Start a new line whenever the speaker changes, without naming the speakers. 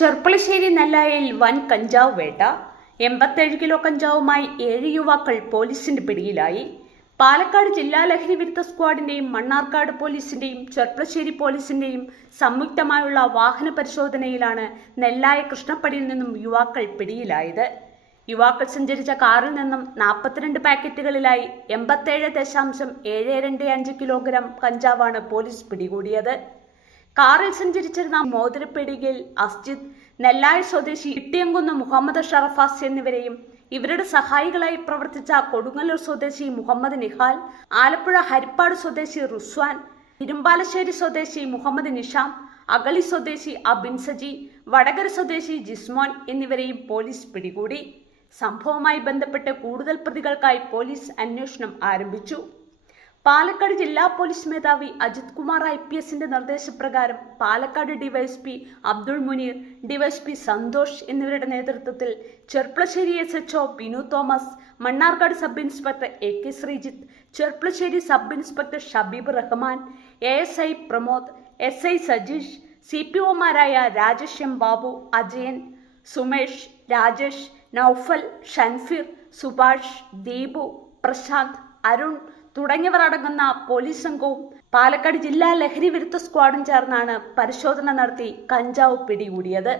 ചെർപ്പളശ്ശേരി നെല്ലായിൽ വൻ കഞ്ചാവ് വേട്ട എൺപത്തേഴ് കിലോ കഞ്ചാവുമായി ഏഴ് യുവാക്കൾ പോലീസിന്റെ പിടിയിലായി. പാലക്കാട് ജില്ലാ ലഹരി വിരുദ്ധ സ്ക്വാഡിന്റെയും മണ്ണാർക്കാട് പോലീസിന്റെയും ചെർപ്പളശ്ശേരി പോലീസിന്റെയും സംയുക്തമായുള്ള വാഹന പരിശോധനയിലാണ് നെല്ലായ കൃഷ്ണപ്പടിയിൽ നിന്നും യുവാക്കൾ പിടിയിലായത്. യുവാക്കൾ സഞ്ചരിച്ച കാറിൽ നിന്നും നാൽപ്പത്തിരണ്ട് പാക്കറ്റുകളിലായി എൺപത്തേഴ് ദശാംശം ഏഴ് രണ്ട് അഞ്ച് കിലോഗ്രാം കഞ്ചാവാണ് പോലീസ് പിടികൂടിയത്. കാറിൽ സഞ്ചരിച്ചിരുന്ന മോതിരപ്പിടികയിൽ അസ്ജിദ് നെല്ലായി സ്വദേശി ഇട്ടിയങ്കുന്ന് മുഹമ്മദ് ഷറഫാസ് എന്നിവരെയും ഇവരുടെ സഹായികളായി പ്രവർത്തിച്ച കൊടുങ്ങല്ലൂർ സ്വദേശി മുഹമ്മദ് നിഹാൽ ആലപ്പുഴ ഹരിപ്പാട് സ്വദേശി റുസ്വാൻ ഇരുമ്പാലശ്ശേരി സ്വദേശി മുഹമ്മദ് നിഷാം അഗളി സ്വദേശി അബിൻ സജി വടകര സ്വദേശി ജിസ്മോൻ എന്നിവരെയും പോലീസ് പിടികൂടി. സംഭവവുമായി ബന്ധപ്പെട്ട് കൂടുതൽ പ്രതികൾക്കായി പോലീസ് അന്വേഷണം ആരംഭിച്ചു. പാലക്കാട് ജില്ലാ പോലീസ് മേധാവി അജിത് കുമാർ ഐ പി എസിന്റെ നിർദ്ദേശപ്രകാരം പാലക്കാട് ഡിവൈഎസ്പി അബ്ദുൾ മുനീർ ഡിവൈഎസ്പി സന്തോഷ് എന്നിവരുടെ നേതൃത്വത്തിൽ Cherpulassery S H O Binu Thomas Mannarkkad sub inspector A K Sreejith Cherpulassery sub inspector Shabeeb Rahman A S I Pramod S I Sajeesh C P ഒമാരായ Rajesh M Babu Ajayan Sumesh Rajesh Noufal Shanfir Subhash Deepu Prashanth Arun തുടങ്ങിയവർ അടങ്ങുന്ന police സംഘവും പാലക്കാട് ജില്ലാ ലഹരി വിരുദ്ധ സ്ക്വാഡും ചേർന്നാണ് പരിശോധന നടത്തി കഞ്ചാവ് പിടികൂടിയത്.